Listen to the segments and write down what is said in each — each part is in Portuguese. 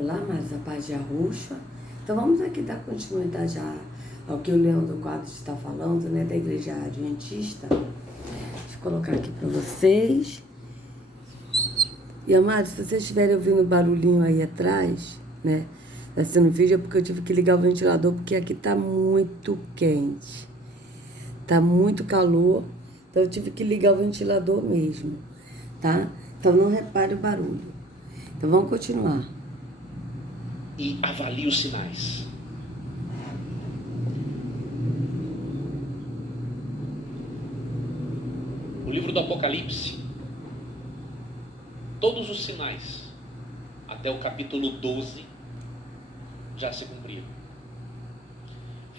Olá, mais a paz de Arruxa. Então vamos aqui dar continuidade ao que o Leandro Quadros está falando, né, da Igreja Adventista. Deixa eu colocar aqui para vocês. E, amados, se vocês estiverem ouvindo barulhinho aí atrás, né, tá sendo vídeo, é porque eu tive que ligar o ventilador, porque aqui tá muito quente. Tá muito calor, então eu tive que ligar o ventilador mesmo, tá? Então não repare o barulho. Então vamos continuar. E avalie os sinais. O livro do Apocalipse, todos os sinais, até o capítulo 12, já se cumpriram.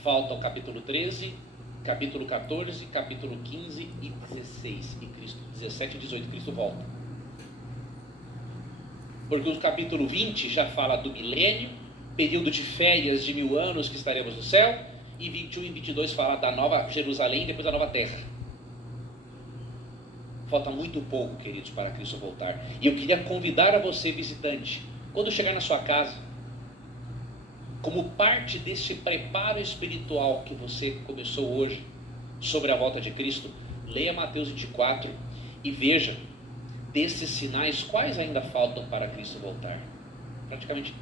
Falta o capítulo 13, capítulo 14, capítulo 15 e 16. E Cristo, 17 e 18, Cristo volta. Porque o capítulo 20 já fala do milênio, período de férias de 1000 anos que estaremos no céu, e 21 e 22 fala da nova Jerusalém, depois da nova terra. Falta muito pouco, queridos, para Cristo voltar. E eu queria convidar a você, visitante, quando chegar na sua casa, como parte desse preparo espiritual que você começou hoje sobre a volta de Cristo, leia Mateus 24 e veja desses sinais quais ainda faltam para Cristo voltar. Praticamente.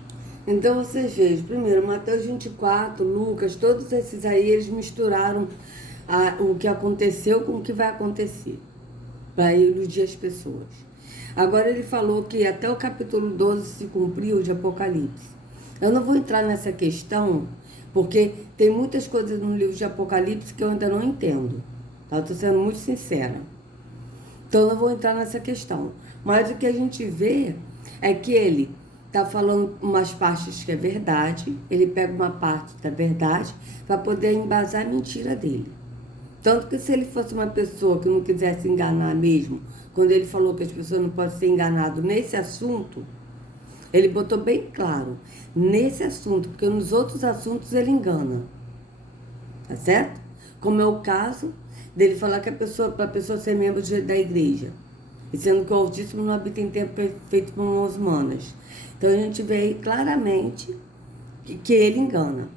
Então vocês vejam, primeiro, Mateus 24, Lucas, todos esses aí, eles misturaram o que aconteceu com o que vai acontecer, para iludir as pessoas. Agora ele falou que até o capítulo 12 se cumpriu de Apocalipse. Eu não vou entrar nessa questão, porque tem muitas coisas no livro de Apocalipse que eu ainda não entendo. Tá? Estou sendo muito sincera. Então eu não vou entrar nessa questão. Mas o que a gente vê é que ele está falando umas partes que é verdade, ele pega uma parte da verdade para poder embasar a mentira dele. Tanto que se ele fosse uma pessoa que não quisesse enganar mesmo, quando ele falou que as pessoas não podem ser enganadas nesse assunto, ele botou bem claro, nesse assunto, porque nos outros assuntos ele engana. Tá certo? Como é o caso dele falar que para a pessoa ser membro da igreja, e sendo que o Altíssimo não habita em templo feito por mãos humanas. Então a gente vê aí claramente que ele engana,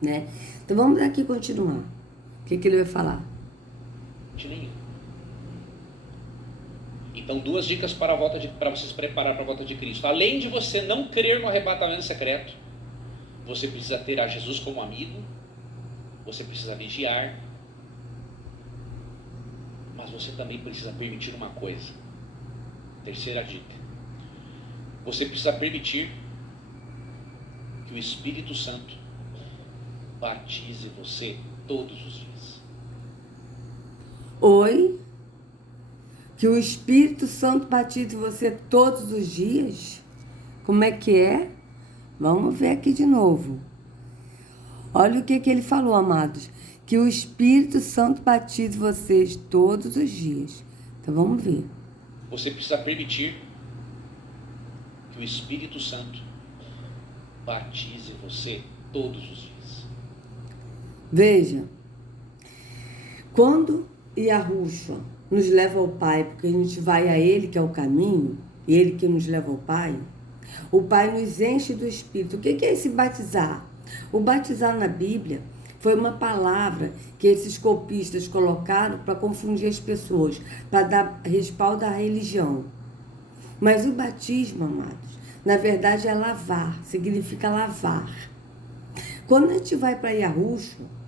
né? Então vamos aqui continuar. O que ele vai falar? Então, duas dicas para você se preparar para a volta de Cristo. Além de você não crer no arrebatamento secreto, você precisa ter a Jesus como amigo, você precisa vigiar, mas você também precisa permitir uma coisa. Terceira dica. Você precisa permitir que o Espírito Santo batize você todos os dias. Oi? Que o Espírito Santo batize você todos os dias? Como é que é? Vamos ver aqui de novo. Olha o que ele falou, amados. Que o Espírito Santo batize vocês todos os dias. Então vamos ver. Você precisa permitir que o Espírito Santo batize você todos os dias. Veja, quando Yahushua nos leva ao Pai, porque a gente vai a Ele, que é o caminho, e Ele que nos leva ao Pai, o Pai nos enche do Espírito. O que é esse batizar? O batizar na Bíblia foi uma palavra que esses copistas colocaram para confundir as pessoas, para dar respaldo à religião. Mas o batismo, amados, na verdade é lavar, significa lavar. Quando a gente vai para Yahushua,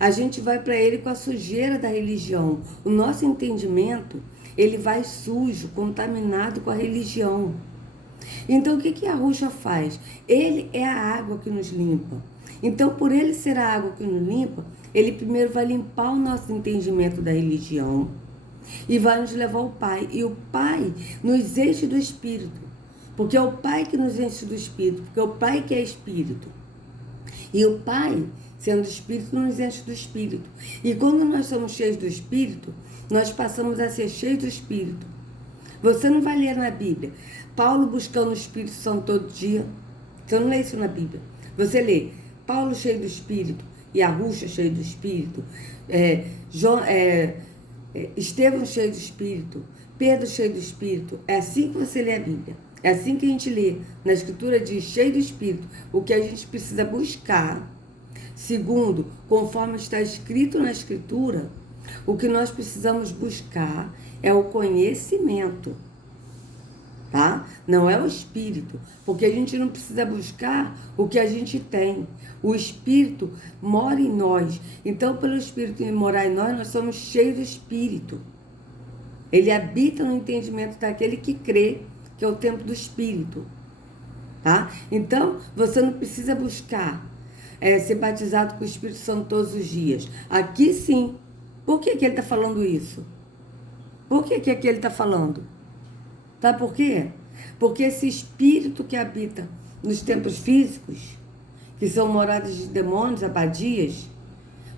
a gente vai para ele com a sujeira da religião. O nosso entendimento, ele vai sujo, contaminado com a religião. Então, o que Yahushua faz? Ele é a água que nos limpa. Então, por ele ser a água que nos limpa, ele primeiro vai limpar o nosso entendimento da religião e vai nos levar ao Pai. E o Pai nos enche do Espírito, porque é o Pai que nos enche do Espírito, porque é o Pai que é Espírito. E o Pai, sendo Espírito, nos enche do Espírito. E quando nós somos cheios do Espírito, nós passamos a ser cheios do Espírito. Você não vai ler na Bíblia Paulo buscando o Espírito Santo todo dia. Você não lê isso na Bíblia. Você lê Paulo cheio do Espírito, Yahushua cheio do Espírito, Estevão cheio do Espírito, Pedro cheio do Espírito. É assim que você lê a Bíblia. É assim que a gente lê. Na Escritura diz, cheio do Espírito, o que a gente precisa buscar. Segundo, conforme está escrito na Escritura, o que nós precisamos buscar é o conhecimento, tá? Não é o Espírito, porque a gente não precisa buscar o que a gente tem. O Espírito mora em nós. Então, pelo Espírito morar em nós, nós somos cheios do Espírito. Ele habita no entendimento daquele que crê, que é o tempo do Espírito, tá? Então, você não precisa buscar ser batizado com o Espírito Santo todos os dias. Aqui sim. Por que ele está falando isso? Por que aqui ele está falando? Sabe por quê? Porque esse Espírito que habita nos templos físicos, que são moradas de demônios, abadias,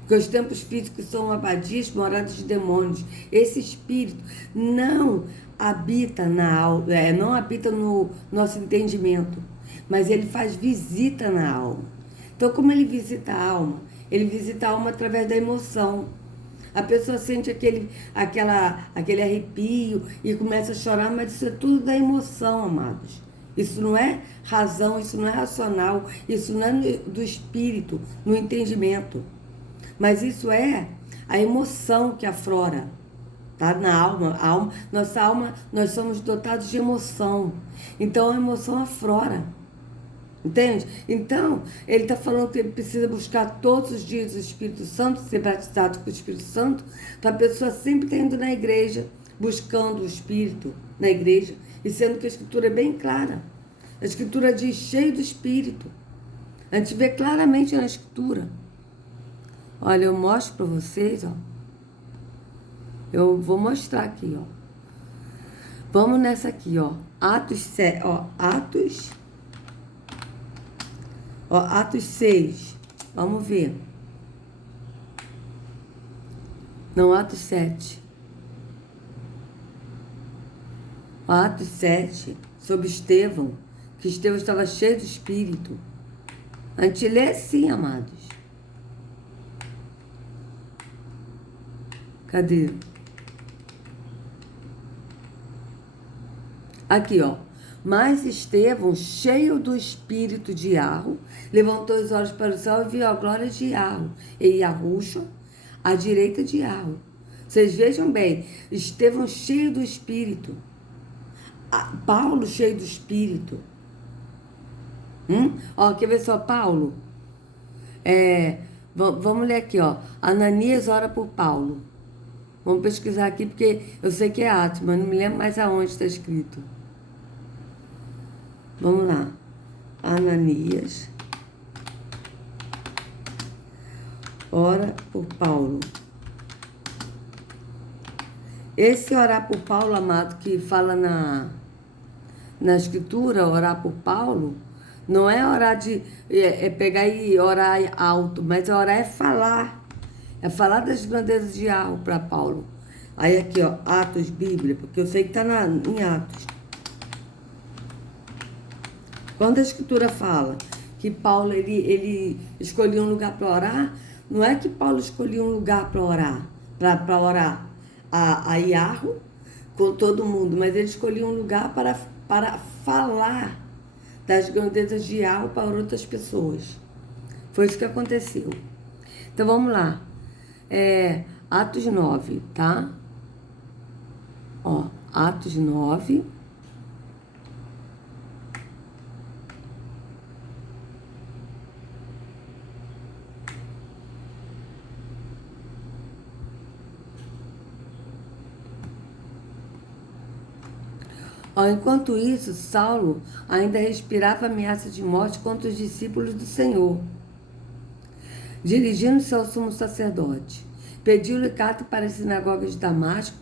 porque os templos físicos são abadias, moradas de demônios. Esse Espírito não habita na alma, não habita no nosso entendimento, mas ele faz visita na alma. Então, como ele visita a alma? Ele visita a alma através da emoção. A pessoa sente aquele arrepio e começa a chorar, mas isso é tudo da emoção, amados. Isso não é razão, isso não é racional, isso não é do espírito, no entendimento. Mas isso é a emoção que aflora, tá? Na alma. Nossa alma, nós somos dotados de emoção. Então a emoção aflora. Entende? Então, ele está falando que ele precisa buscar todos os dias o Espírito Santo, ser batizado com o Espírito Santo, para a pessoa sempre estar indo na igreja, buscando o Espírito na igreja, e sendo que a Escritura é bem clara. A Escritura diz cheio do Espírito. A gente vê claramente na Escritura. Olha, eu mostro para vocês, ó. Eu vou mostrar aqui, ó. Vamos nessa aqui, ó. Atos 6. Vamos ver. Não, Atos 7. Atos 7, sobre Estevão, que Estevão estava cheio do Espírito. A gente lê assim, amados. Cadê? Aqui, ó. Mas Estevão, cheio do espírito de Iarro, levantou os olhos para o céu e viu a glória de Iarro e Iarruxa à direita de Iarro. Vocês vejam bem, Estevão cheio do espírito. Paulo cheio do espírito. Ó, quer ver só Paulo? Vamos ler aqui, ó. Ananias ora por Paulo. Vamos pesquisar aqui, porque eu sei que é Atos, mas não me lembro mais aonde está escrito. Vamos lá. Ananias ora por Paulo. Esse orar por Paulo, amado, que fala na Escritura, orar por Paulo, não é orar pegar e orar alto, mas orar é falar. É falar das grandezas de Iarro para Paulo. Aí aqui, ó, Atos, Bíblia, porque eu sei que está em Atos. Quando a Escritura fala que Paulo ele escolhia um lugar para orar, não é que Paulo escolhia um lugar para orar, para orar a Iarro com todo mundo, mas ele escolhia um lugar para falar das grandezas de Iarro para outras pessoas. Foi isso que aconteceu. Então vamos lá. Atos 9, tá? Ó, Atos 9. Enquanto isso, Saulo ainda respirava ameaça de morte contra os discípulos do Senhor. Dirigindo-se ao sumo sacerdote, pediu-lhe carta para a sinagoga de Damasco.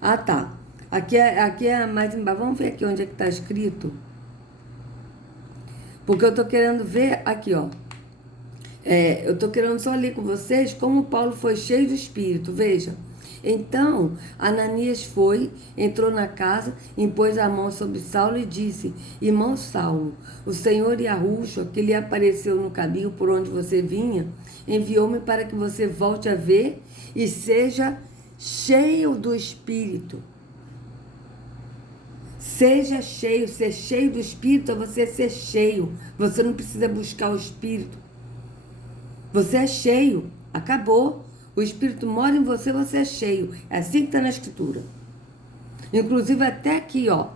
Ah, tá. Aqui é mais embaixo. Vamos ver aqui onde é que está escrito. Porque eu estou querendo ver aqui, ó. Eu estou querendo só ler com vocês como Paulo foi cheio do Espírito. Veja. Então, Ananias entrou na casa, impôs a mão sobre Saulo e disse: Irmão Saulo, o Senhor Iarruxa, que lhe apareceu no caminho por onde você vinha, enviou-me para que você volte a ver e seja cheio do Espírito. Seja cheio, ser cheio do Espírito é você ser cheio. Você não precisa buscar o Espírito. Você é cheio, acabou. O Espírito mora em você, você é cheio. É assim que está na Escritura. Inclusive até aqui, ó.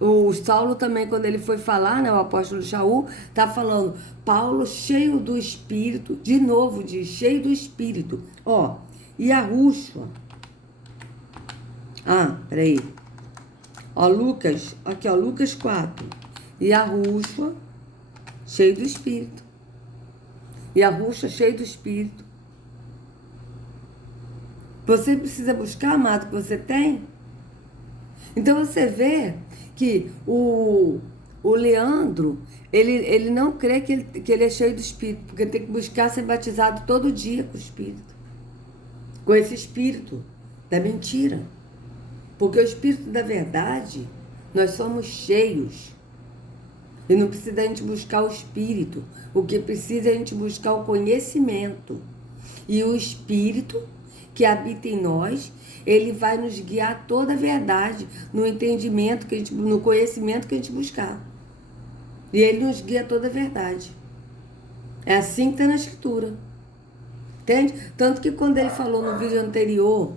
O Saulo também, quando ele foi falar, né, o apóstolo Shaul, tá falando, Paulo cheio do Espírito, de novo diz, cheio do Espírito. Ó, e a Rúshua. Peraí. Ó, Lucas, aqui ó, Lucas 4. E a Rúshua, cheio do Espírito. E a Rúshua, cheio do Espírito. Você precisa buscar, amado, que você tem. Então você vê que o Leandro, ele não crê que ele é cheio do Espírito, porque tem que buscar ser batizado todo dia com o Espírito. Com esse Espírito da mentira. Porque o Espírito da verdade, nós somos cheios. E não precisa a gente buscar o Espírito. O que precisa é a gente buscar o conhecimento. E o Espírito que habita em nós, ele vai nos guiar toda a verdade no entendimento, no conhecimento que a gente buscar. E ele nos guia toda a verdade. É assim que está na Escritura. Entende? Tanto que quando ele falou no vídeo anterior,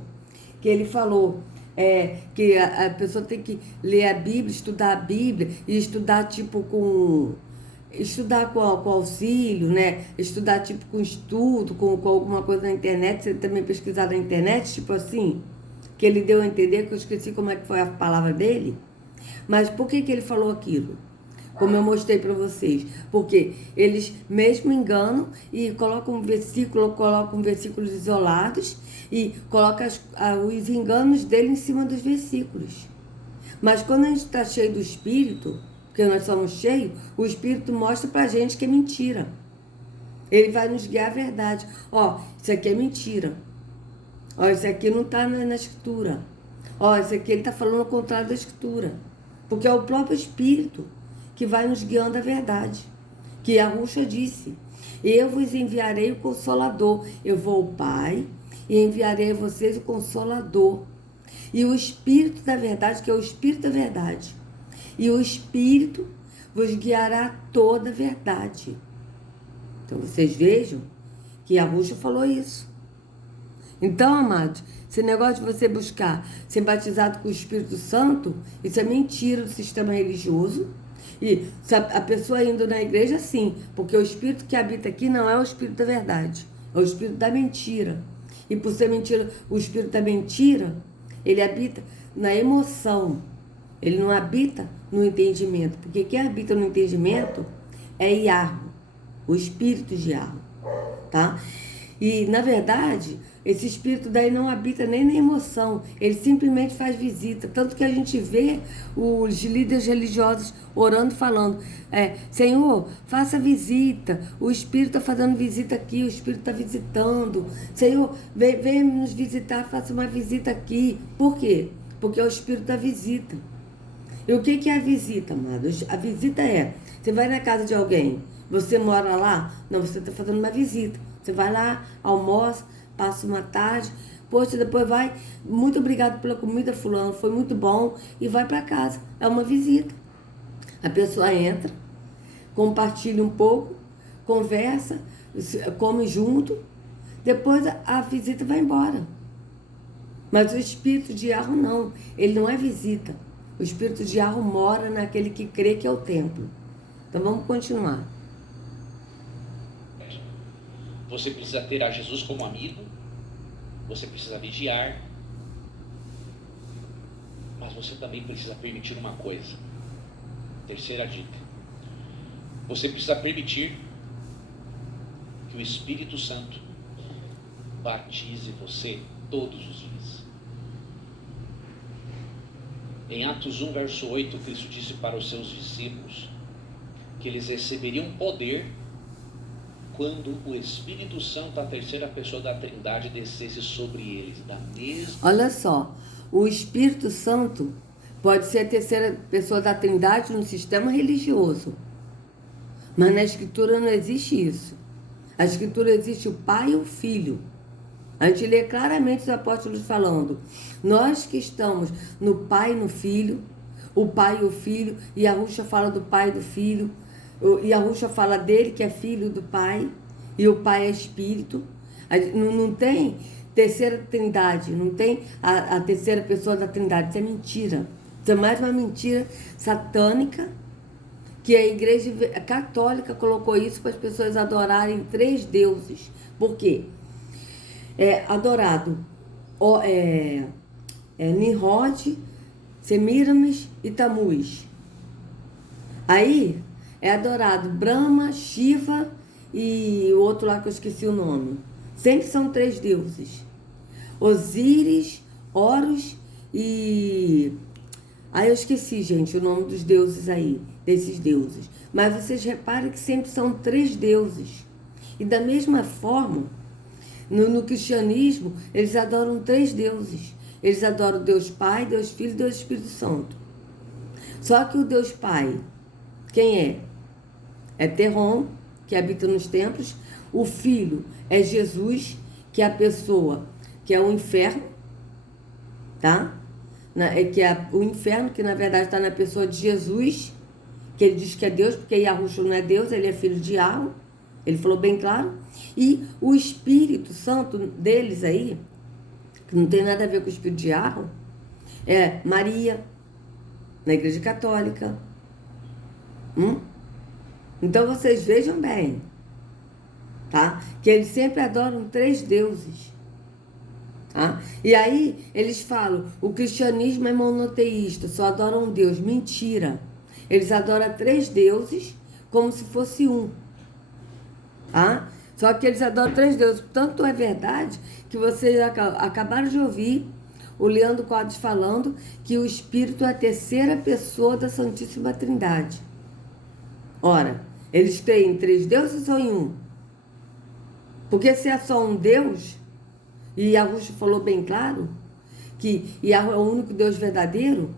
que ele falou que a pessoa tem que ler a Bíblia, estudar a Bíblia, e estudar tipo com... Estudar com auxílio, né? Estudar tipo com estudo, com alguma coisa na internet. Você também pesquisar na internet, tipo assim, que ele deu a entender, que eu esqueci como é que foi a palavra dele. Mas por que ele falou aquilo? Como eu mostrei para vocês. Porque eles mesmo enganam e colocam versículos isolados e colocam os enganos dele em cima dos versículos. Mas quando a gente está cheio do Espírito, porque nós somos cheios, o Espírito mostra pra gente que é mentira. Ele vai nos guiar a verdade. Ó, isso aqui é mentira. Ó, isso aqui não está na Escritura. Ó, isso aqui ele está falando o contrário da Escritura. Porque é o próprio Espírito que vai nos guiando a verdade. Que a Rúshua disse, eu vos enviarei o Consolador. Eu vou ao Pai e enviarei a vocês o Consolador. E o Espírito da verdade, que é o Espírito da verdade. E o Espírito vos guiará a toda a verdade. Então, vocês vejam que a Rúshua falou isso. Então, amados, esse negócio de você buscar ser batizado com o Espírito Santo, isso é mentira do sistema religioso. E a pessoa indo na igreja, sim, porque o Espírito que habita aqui não é o Espírito da verdade, é o Espírito da mentira. E por ser mentira, o Espírito da mentira, ele habita na emoção. Ele não habita no entendimento, porque quem habita no entendimento é Iarro, o espírito de Iarro, tá? E, na verdade, esse espírito daí não habita nem na emoção, ele simplesmente faz visita. Tanto que a gente vê os líderes religiosos orando, falando, Senhor, faça visita, o Espírito está fazendo visita aqui, o Espírito está visitando. Senhor, vem nos visitar, faça uma visita aqui. Por quê? Porque é o Espírito da visita. E o que é a visita, amados? A visita você vai na casa de alguém, você mora lá? Não, você está fazendo uma visita. Você vai lá, almoça, passa uma tarde, poxa, depois vai, muito obrigado pela comida, fulano, foi muito bom, e vai para casa. É uma visita. A pessoa entra, compartilha um pouco, conversa, come junto, depois a visita vai embora. Mas o espírito de Iarro não, ele não é visita. O espírito de Iarro mora naquele que crê que é o templo. Então vamos continuar. Você precisa ter a Jesus como amigo, você precisa vigiar, mas você também precisa permitir uma coisa. Terceira dica. Você precisa permitir que o Espírito Santo batize você todos os dias. Em Atos 1, verso 8, Cristo disse para os seus discípulos que eles receberiam poder quando o Espírito Santo, a terceira pessoa da Trindade, descesse sobre eles da mesma... Olha só, o Espírito Santo pode ser a terceira pessoa da Trindade no sistema religioso, mas na Escritura não existe isso. Na Escritura existe o Pai e o Filho. A gente lê claramente os apóstolos falando, nós que estamos no Pai e no Filho, o pai e o filho, e a Ruxa fala do pai e do filho, e a Ruxa fala dele que é filho do pai, e o pai é espírito. Não tem terceira trindade, não tem a terceira pessoa da trindade, isso é mentira. Isso é mais uma mentira satânica, que a igreja católica colocou isso para as pessoas adorarem 3 deuses. Por quê? É adorado Nimrod, Semiramis e Tamuz. Aí é adorado Brahma, Shiva e o outro lá que eu esqueci o nome. Sempre são 3 deuses. Osíris, Horus e... Aí eu esqueci, gente, o nome dos deuses aí, desses deuses. Mas vocês reparem que sempre são 3 deuses. E da mesma forma, no cristianismo, eles adoram 3 deuses. Eles adoram Deus Pai, Deus Filho e Deus Espírito Santo. Só que o Deus Pai, quem é? É Terron, que habita nos templos. O Filho é Jesus, que é a pessoa, que é o inferno, tá? Que é o inferno, que na verdade está na pessoa de Jesus, que ele diz que é Deus, porque Yahushua não é Deus, ele é filho de Yahweh, ele falou bem claro. E o Espírito Santo deles aí, que não tem nada a ver com o Espírito de Yahweh, é Maria, na Igreja Católica. Então vocês vejam bem, tá? Que eles sempre adoram 3 deuses. Tá? E aí eles falam, o cristianismo é monoteísta, só adoram um Deus. Mentira. Eles adoram 3 deuses como se fosse um. Tá? Só que eles adoram 3 deuses. Tanto é verdade que vocês acabaram de ouvir o Leandro Quadros falando que o Espírito é a terceira pessoa da Santíssima Trindade. Ora, eles têm 3 deuses ou em um? Porque se é só um Deus... E Yahushua falou bem claro que Yahweh é o único Deus verdadeiro.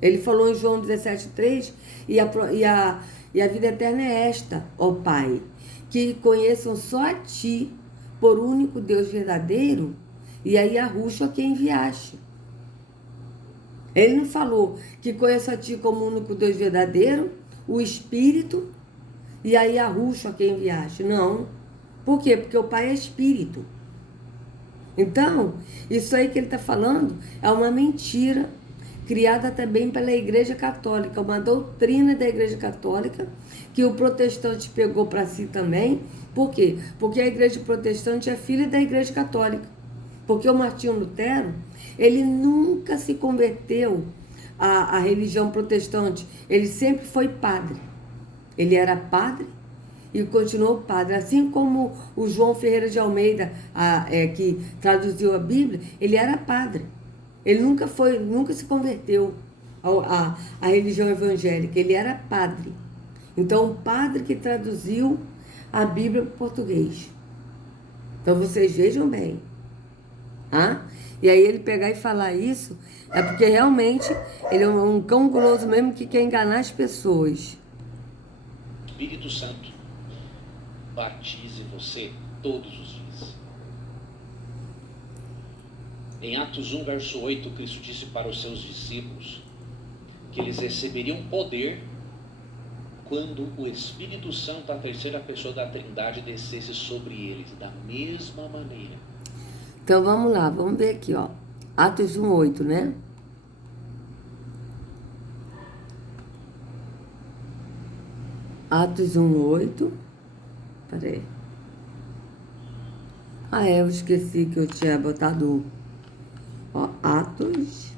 Ele falou em João 17,3, e a vida eterna é esta, ó Pai, que conheçam só a Ti, por único Deus verdadeiro, e a Yahushua que enviaste. Ele não falou que conheça a Ti como único Deus verdadeiro, o Espírito, e a Yahushua que enviaste. Não. Por quê? Porque o Pai é Espírito. Então, isso aí que ele está falando é uma mentira criada também pela Igreja Católica, uma doutrina da Igreja Católica que o protestante pegou para si também. Por quê? Porque a Igreja Protestante é filha da Igreja Católica. Porque o Martinho Lutero, ele nunca se converteu à religião protestante, ele sempre foi padre. Ele era padre e continuou padre, assim como o João Ferreira de Almeida, que traduziu a Bíblia, ele era padre. Ele nunca se converteu à religião evangélica, ele era padre. Então, o padre que traduziu a Bíblia para o português. Então, vocês vejam bem. E aí ele pegar e falar isso, é porque realmente ele é um cão guloso mesmo que quer enganar as pessoas. Espírito Santo batize você todos os dias. Em Atos 1, verso 8, Cristo disse para os seus discípulos que eles receberiam poder quando o Espírito Santo, a terceira pessoa da Trindade, descesse sobre eles, da mesma maneira. Então vamos lá, vamos ver aqui, ó. Atos 1, 8, né? Atos 1, 8. Peraí. Eu esqueci que eu tinha botado. Ó, Atos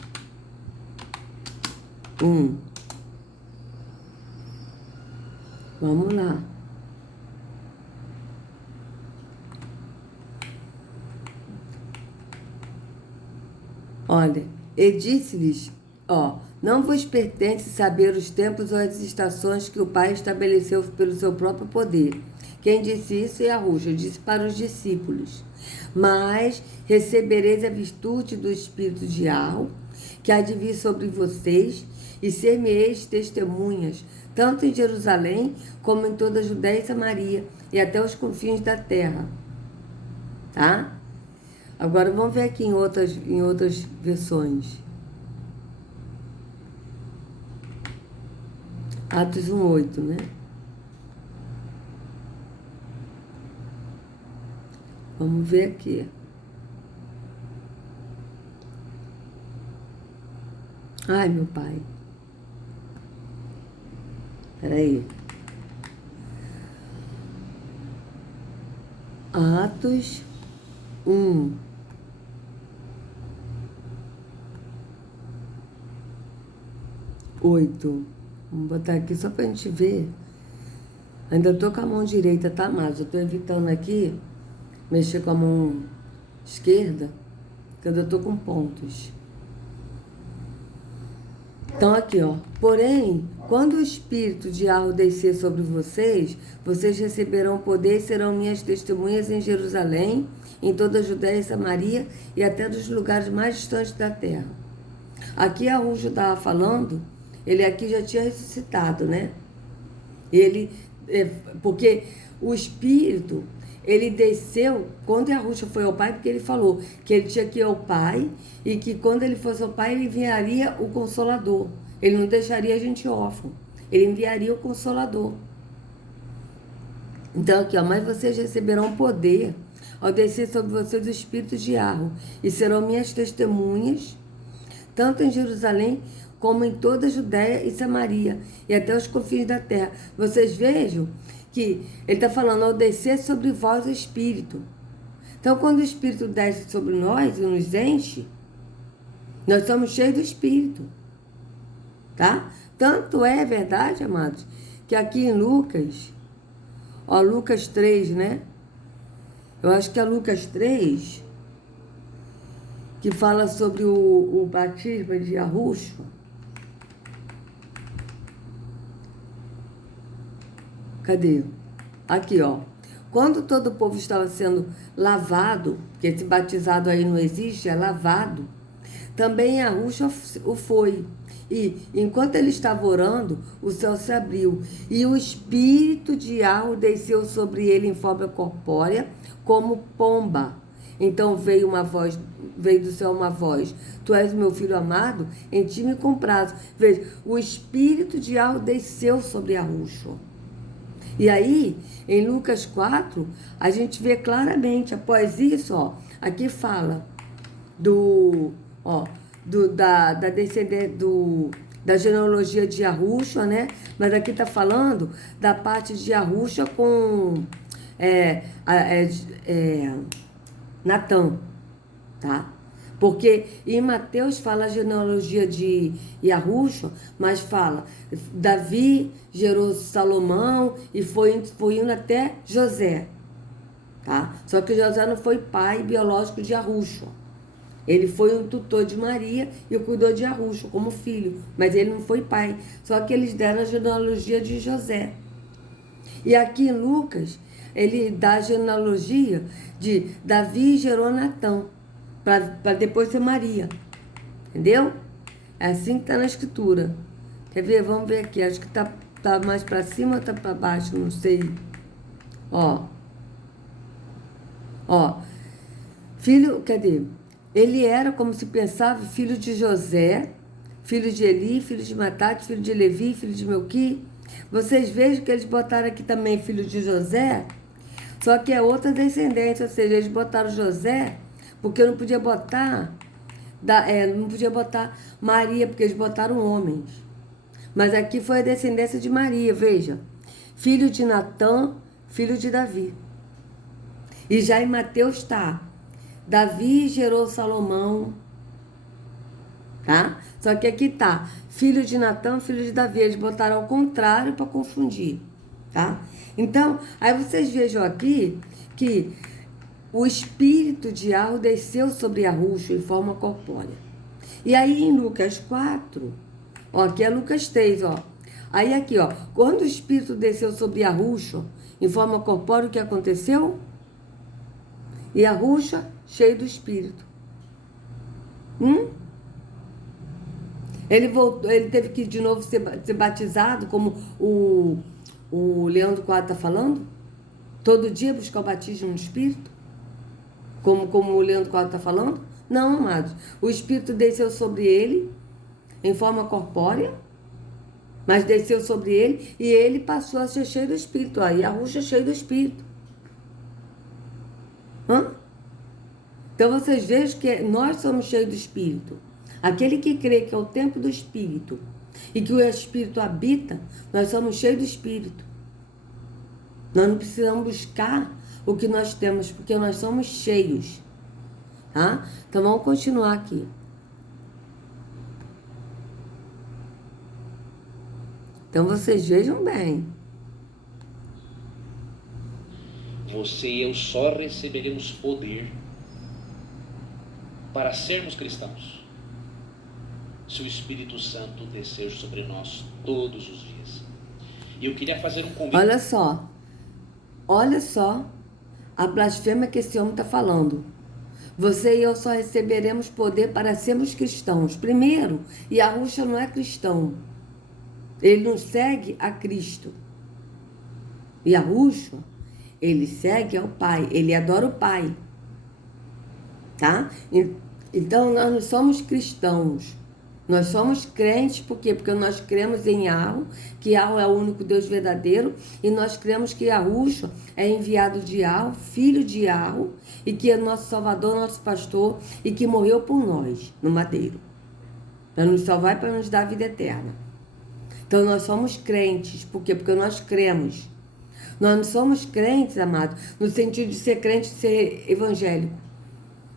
1. Vamos lá. Olha, e disse-lhes, não vos pertence saber os tempos ou as estações que o Pai estabeleceu pelo seu próprio poder. Quem disse isso é Yahushua, disse para os discípulos. Mas recebereis a virtude do Espírito de Yahweh, que há de vir sobre vocês, e ser-me-eis testemunhas, tanto em Jerusalém, como em toda a Judéia e Samaria, e até os confins da terra. Tá? Agora vamos ver aqui em outras versões. Atos 1:8, né? Vamos ver aqui. Ai, meu pai. Peraí. Atos 1. Oito. Vamos botar aqui só pra gente ver. Ainda tô com a mão direita, tá, mas eu tô evitando aqui mexer com a mão esquerda, que eu ainda tô com pontos. Então, aqui, ó. Porém, quando o Espírito de Arro descer sobre vocês, vocês receberão poder e serão minhas testemunhas em Jerusalém, em toda a Judéia e Samaria e até dos lugares mais distantes da terra. Aqui Arrujo estava falando, ele aqui já tinha ressuscitado, né? Porque o Espírito, ele desceu, quando Arrujo foi ao Pai, porque ele falou que ele tinha que ir ao Pai e que quando ele fosse ao Pai, ele enviaria o Consolador. Ele não deixaria a gente órfão. Ele enviaria o Consolador. Então aqui, ó, mas vocês receberão poder ao descer sobre vocês o Espírito de Arro e serão minhas testemunhas, tanto em Jerusalém como em toda a Judéia e Samaria e até os confins da terra. Vocês vejam que ele está falando ao descer sobre vós o Espírito. Então, quando o Espírito desce sobre nós e nos enche, nós somos cheios do Espírito, tá? Tanto é verdade, amados, que aqui em Lucas, ó, Lucas 3, né? Eu acho que é Lucas 3, que fala sobre o batismo de Arrucho. Cadê? Aqui, ó. Quando todo o povo estava sendo lavado, que esse batizado aí não existe, é lavado, também Arrucho o foi. E, enquanto ele estava orando, o céu se abriu, e o Espírito de Arro desceu sobre ele em forma corpórea, como pomba. Então veio do céu uma voz: Tu és meu filho amado, em ti me comprazo. Veja, o Espírito de Arro desceu sobre Arrucho. E aí, em Lucas 4, a gente vê claramente, após isso, ó, aqui fala da genealogia de Arrucho, né? Mas aqui está falando da parte de Arrucho com Natã, tá? Porque em Mateus fala a genealogia de Arrucho, mas fala Davi gerou Salomão e foi indo até José, tá? Só que José não foi pai biológico de Arrucho. Ele foi um tutor de Maria e cuidou de Arrucho como filho, mas ele não foi pai. Só que eles deram a genealogia de José. E aqui em Lucas, ele dá a genealogia de Davi gerou Natã, para depois ser Maria. Entendeu? É assim que está na escritura. Quer ver? Vamos ver aqui. Acho que tá mais para cima ou tá para baixo, não sei. Ó. Filho, cadê? Ele era, como se pensava, filho de José, filho de Eli, filho de Matate, filho de Levi, filho de Melqui. Vocês vejam que eles botaram aqui também filho de José, só que é outra descendência, ou seja, eles botaram José, porque não podia botar Maria, porque eles botaram homens. Mas aqui foi a descendência de Maria, veja. Filho de Natã, filho de Davi. E já em Mateus está. Davi gerou Salomão, tá? Só que aqui tá, filho de Natã, filho de Davi. Eles botaram ao contrário para confundir, tá? Então, aí vocês vejam aqui que o Espírito de Arro desceu sobre Arrucho em forma corpórea. E aí em Lucas 4, ó, aqui é Lucas 3, ó. Aí aqui, ó, quando o Espírito desceu sobre Arrucho em forma corpórea, o que aconteceu? E Arrucho cheio do Espírito. Ele voltou, ele teve que de novo ser batizado, como o Leandro Quadro está falando? Todo dia buscar o batismo no Espírito? Como o Leandro Quadro está falando? Não, amados. O Espírito desceu sobre ele em forma corpórea, Mas desceu sobre ele e ele passou a ser cheio do Espírito. Aí Yahushua é cheio do Espírito. Então vocês vejam que nós somos cheios do Espírito. Aquele que crê que é o templo do Espírito e que o Espírito habita, nós somos cheios do Espírito. Nós não precisamos buscar o que nós temos, porque nós somos cheios. Tá? Então vamos continuar aqui. Então vocês vejam bem. Você e eu só receberemos poder para sermos cristãos se o Espírito Santo descer sobre nós todos os dias. E eu queria fazer um convite. Olha só a blasfêmia que esse homem está falando. Você e eu só receberemos poder para sermos cristãos. Primeiro, Yahushua não é cristão. Ele não segue a Cristo. Yahushua, ele segue ao Pai. Ele adora o Pai. Tá? Então, nós não somos cristãos. Nós somos crentes, por quê? Porque nós cremos em Yahweh, que Yahweh é o único Deus verdadeiro, e nós cremos que Yahushua é enviado de Yahweh, filho de Yahweh, e que é nosso Salvador, nosso pastor, e que morreu por nós, no madeiro, para nos salvar e para nos dar a vida eterna. Então, nós somos crentes, por quê? Porque nós cremos. Nós não somos crentes, amado, no sentido de ser crente, de ser evangélico.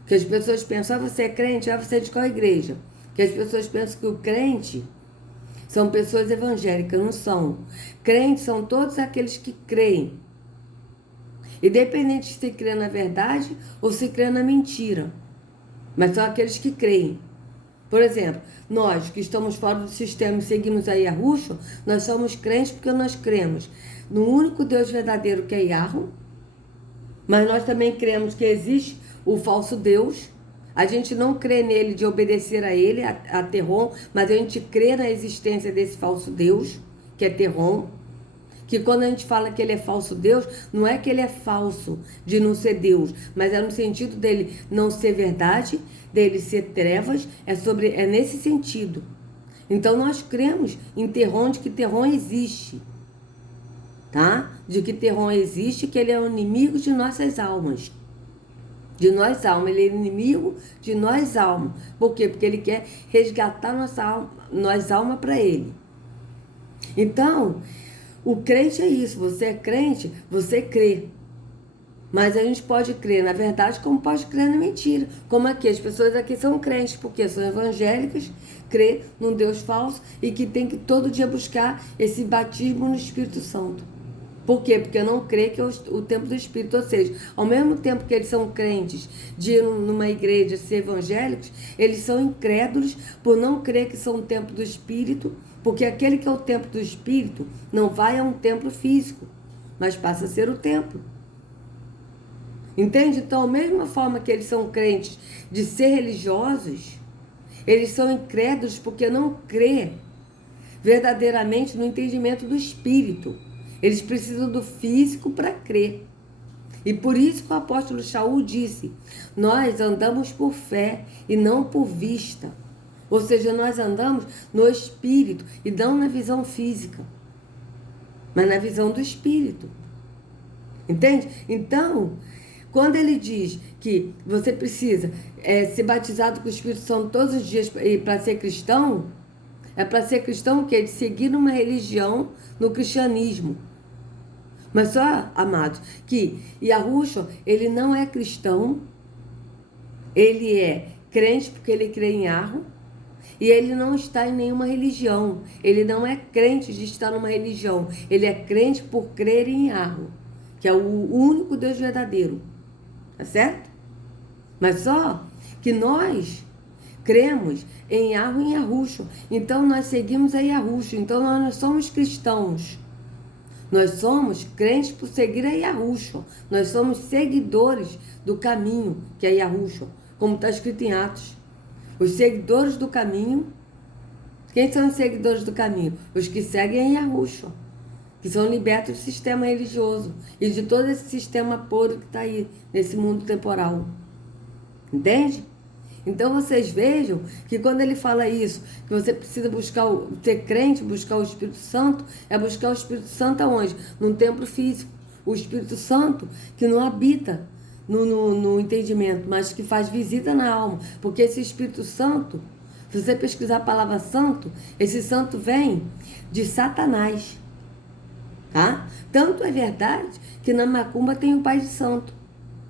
Que as pessoas pensam, você é crente, você é de qual igreja? Que as pessoas pensam que o crente são pessoas evangélicas, não são. Crentes são todos aqueles que creem. Independente de se crê na verdade ou se crê na mentira. Mas são aqueles que creem. Por exemplo, nós que estamos fora do sistema e seguimos a Yahushua, nós somos crentes porque nós cremos no único Deus verdadeiro que é Yahweh, mas nós também cremos que existe o falso Deus. A gente não crê nele de obedecer a ele, a Terron, mas a gente crê na existência desse falso Deus, que é Terron. Que quando a gente fala que ele é falso Deus, não é que ele é falso de não ser Deus, mas é no sentido dele não ser verdade, dele ser trevas, é nesse sentido. Então nós cremos em Terron, de que Terron existe, tá? De que Terron existe, que ele é o inimigo de nossas almas. De nós alma, ele é inimigo de nós alma. Por quê? Porque ele quer resgatar nós alma para ele. Então, o crente é isso. Você é crente, você crê. Mas a gente pode crer na verdade como pode crer na mentira. Como aqui, as pessoas aqui são crentes, porque são evangélicas, crê num Deus falso e que tem que todo dia buscar esse batismo no Espírito Santo. Por quê? Porque não crê que é o tempo do Espírito. Ou seja, ao mesmo tempo que eles são crentes de ir numa igreja ser evangélicos, eles são incrédulos por não crer que são o templo do Espírito, porque aquele que é o templo do Espírito não vai a um templo físico, mas passa a ser o templo. Entende? Então, da mesma forma que eles são crentes de ser religiosos, eles são incrédulos porque não crê verdadeiramente no entendimento do Espírito. Eles precisam do físico para crer. E por isso que o apóstolo Shaul disse, nós andamos por fé e não por vista. Ou seja, nós andamos no Espírito e não na visão física, mas na visão do Espírito. Entende? Então, quando ele diz que você precisa ser batizado com o Espírito Santo todos os dias para ser cristão, é para ser cristão o quê? De seguir numa religião, no cristianismo. Mas só, amados, que Yahushua, ele não é cristão, ele é crente porque ele crê em Yahweh, e ele não está em nenhuma religião. Ele não é crente de estar numa religião. Ele é crente por crer em Yahweh, que é o único Deus verdadeiro. Tá certo? Mas só que nós cremos em Yahweh e em Yahushua. Então nós seguimos a Yahushua. Então nós não somos cristãos. Nós somos crentes por seguir a Yahushua. Nós somos seguidores do caminho, que é Yahushua, como está escrito em Atos. Os seguidores do caminho. Quem são os seguidores do caminho? Os que seguem a Yahushua, que são libertos do sistema religioso e de todo esse sistema podre que está aí, nesse mundo temporal. Entende? Então vocês vejam que quando ele fala isso, que você precisa ser crente, buscar o Espírito Santo, é buscar o Espírito Santo aonde? Num templo físico. O Espírito Santo que não habita no entendimento, mas que faz visita na alma. Porque esse Espírito Santo, se você pesquisar a palavra santo, esse santo vem de Satanás. Tá? Tanto é verdade que na macumba tem o pai de santo.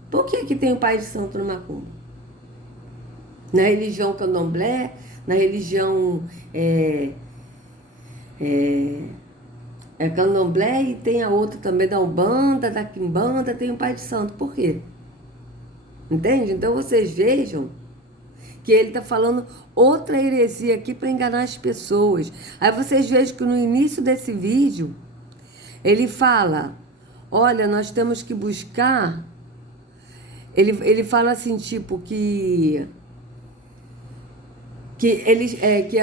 Por que tem o pai de santo na macumba? Na religião candomblé, na religião candomblé, e tem a outra também da Umbanda, da Quimbanda, tem o pai de santo. Por quê? Entende? Então vocês vejam que ele está falando outra heresia aqui para enganar as pessoas. Aí vocês vejam que no início desse vídeo ele fala, olha, nós temos que buscar... Ele fala assim, tipo, que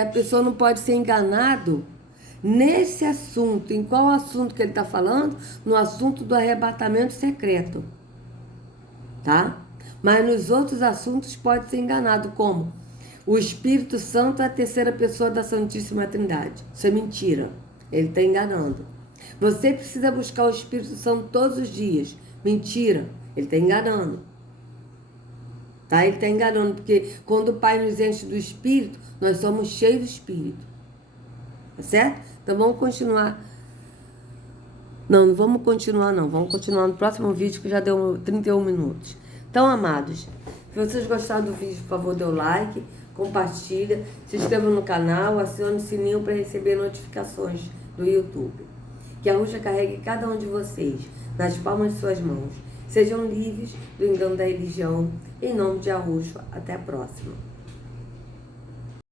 a pessoa não pode ser enganado nesse assunto. Em qual assunto que ele está falando? No assunto do arrebatamento secreto. Tá? Mas nos outros assuntos pode ser enganado, como o Espírito Santo é a terceira pessoa da Santíssima Trindade. Isso é mentira. Ele está enganando. Você precisa buscar o Espírito Santo todos os dias. Mentira. Ele está enganando. Tá? Ele está enganando, porque quando o Pai nos enche do Espírito, nós somos cheios do Espírito. Tá certo? Então vamos continuar. Não vamos continuar não. Vamos continuar no próximo vídeo, que já deu 31 minutos. Então, amados, se vocês gostaram do vídeo, por favor, dê o like, compartilha, se inscreva no canal, acione o sininho para receber notificações do YouTube. Que a Ruxa carregue cada um de vocês nas palmas de suas mãos. Sejam livres do engano da religião. Em nome de Arruxo, até a próxima.